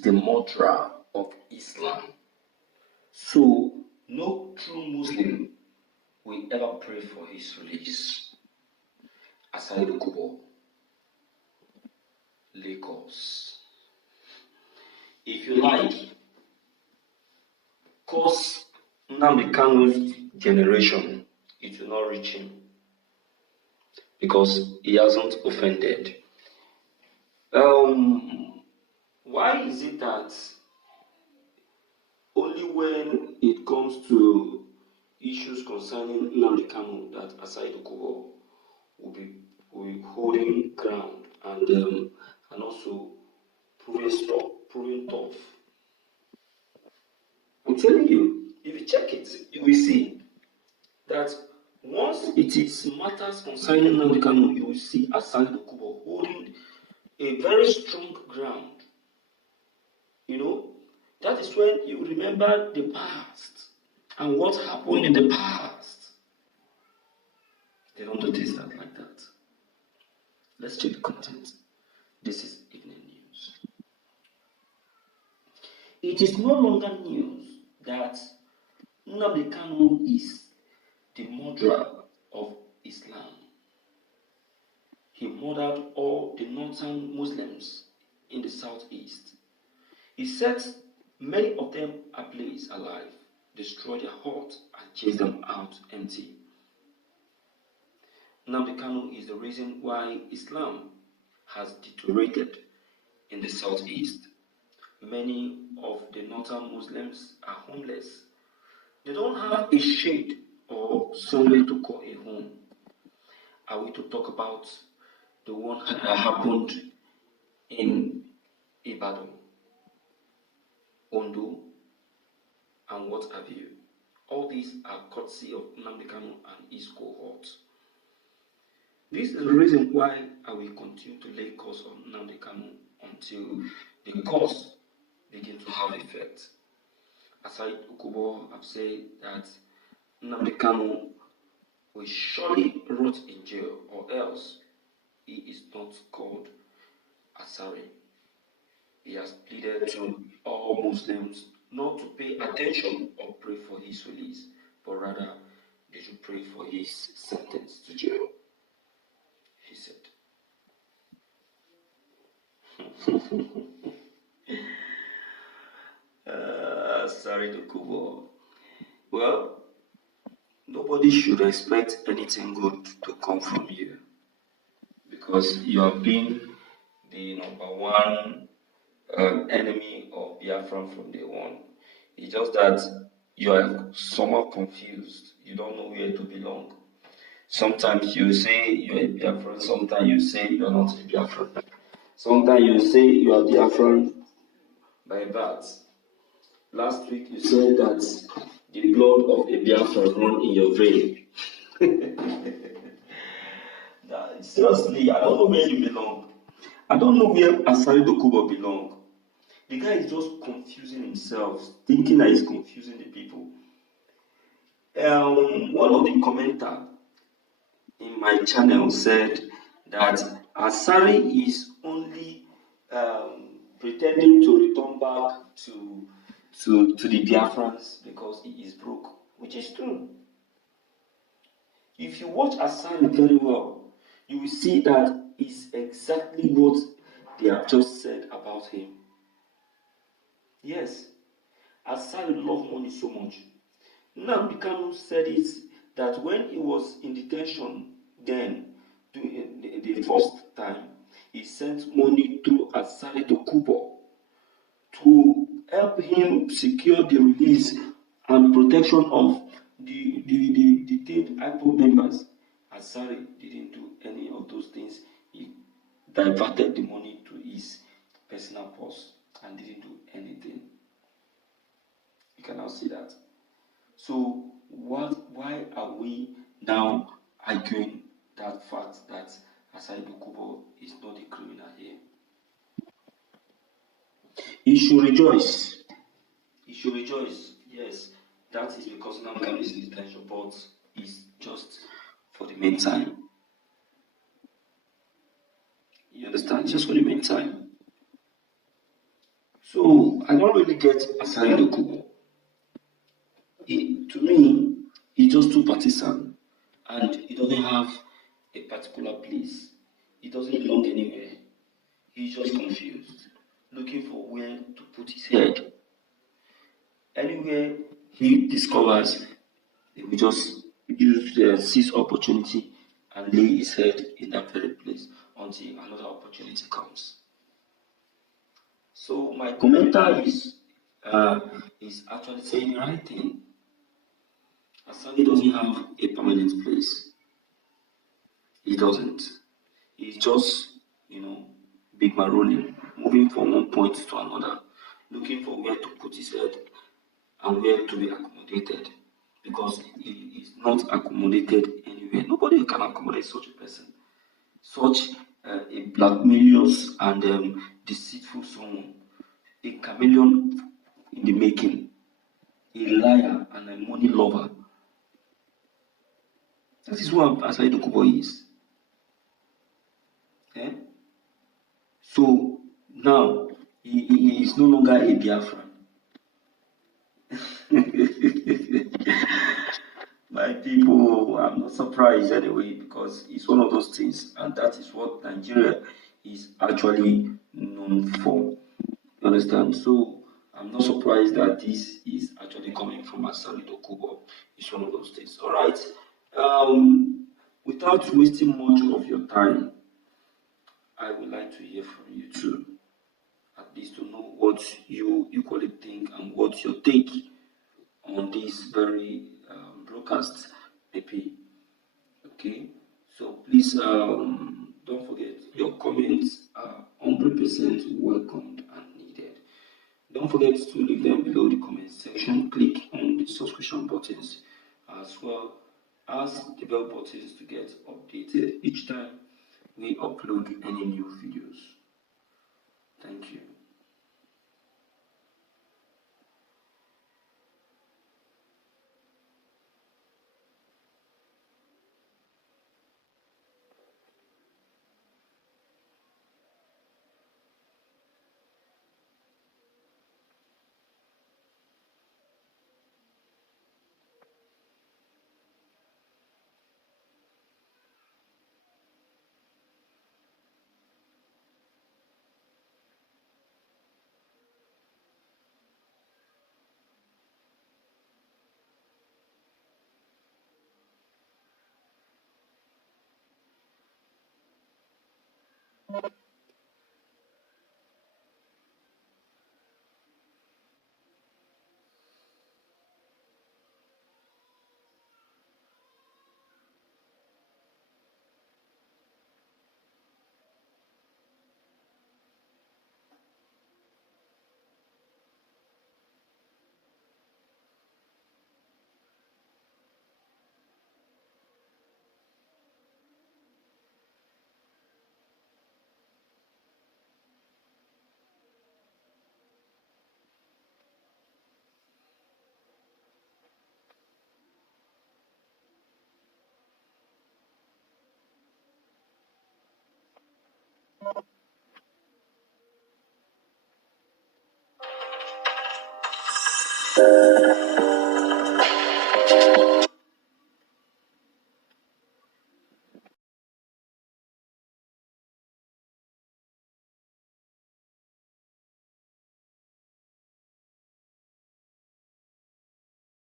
is the Mūrdrēr of Islam. So no true Muslim will ever pray for his release. Aside Dokubo, Lagos. If you like, cause Nnamdi Kanu's generation, it will not reach him because he hasn't offended. Why is it that only when it comes to issues concerning Nnamdi Kanu that Aside Dokubo will be holding ground and also proving tough? I'm telling you, if you check it, you will see that once it is matters concerning Nnamdi Kanu, you will see Aside Dokubo holding a very strong ground. You know, that is when you remember the past and what happened in the past. They don't notice that like that. Let's check the content. This is evening news. It is no longer news that Nnamdi Kanu is the Mūrdrēr of Islam. He murdered all the northern Muslims in the southeast. He set many of them ablaze alive, destroyed their huts, and chased them out empty. Nnamdi Kanu is the reason why Islam has deteriorated in the southeast. Many of the northern Muslims are homeless. They don't have a shade or somewhere to call a home. Are we to talk about the one that happened in Ibadan, Ondo, and what have you? All these are courtesy of Nnamdi Kanu and his cohort. This is the reason why I will continue to lay curse on Nnamdi Kanu until the curse begins to have effect. Aside Dokubo have said that Nnamdi Kanu will surely rot in jail, or else he is not called Asari. He has pleaded to all Muslims not to pay attention or pray for his release, but rather they should pray for his sentence to jail. He said. Sorry, Dokubo. Well, nobody should expect anything good to come from you, because you have been the number one enemy of Biafran from day one. It's just that you are somewhat confused. You don't know where to belong. Sometimes you say you are a Biafran, sometimes you say you are not a Biafran. Sometimes you say you are Biafran by birth. Last week you said that the blood of a Biafran runs in your vein. Seriously, I don't know where you belong. I don't know where Asari Dokubo belong. The guy is just confusing himself, thinking that he's confusing the people. One of the commenters in my channel said that Asari is only pretending to return back to the Biafrans because he is broke, which is true. If you watch Asari very well, you will see that it's exactly what they have just said about him. Yes, Asari loved money so much. Nnamdi Kanu said it that when he was in detention then, the first time, he sent money through Asari Dokubo to help him secure the release and protection of the detained IPOB members. Asari didn't do any of those things. He diverted the money to his personal purse and didn't do anything. You can now see that. So why are we now arguing that fact that Asari Dokubo is not a criminal here? He should rejoice. He should rejoice. Yes, that is because Nnamdi Kanu is in detention, but it's just for the meantime. You understand? Just for the meantime. So I don't really get Asari Dokubo. To me, he's just too partisan, and he doesn't have a particular place. He doesn't belong anywhere. He's just confused, looking for where to put his head. Anywhere he discovers, he will just seize opportunity and lay his head in that very place until another opportunity comes. So my commenter is actually saying the right thing. Asali doesn't have a permanent place. He doesn't. He's just, big man rolling, moving from one point to another, looking for where to put his head and where to be accommodated. Because he is not accommodated anywhere. Nobody can accommodate such a person. Such a blackmailerous and deceitful someone. A chameleon in the making. A liar and a money lover. That is what Asari Dokubo is. Eh? So now he is no longer a Biafran. My people, I'm not surprised anyway, because it's one of those things, and that is what Nigeria is actually known for. You understand? So I'm not surprised that this is actually coming from Asari Dokubo. It's one of those things. All right. Without wasting much of your time, I would like to hear from you too, at least to know what you equally think and what's your take on this very broadcast, maybe. Okay, so please don't forget your comments are 100% welcomed and needed. Don't forget to leave them below the comment section. Click on the subscription buttons as well as the bell buttons to get updated each time we upload any new videos. Thank you.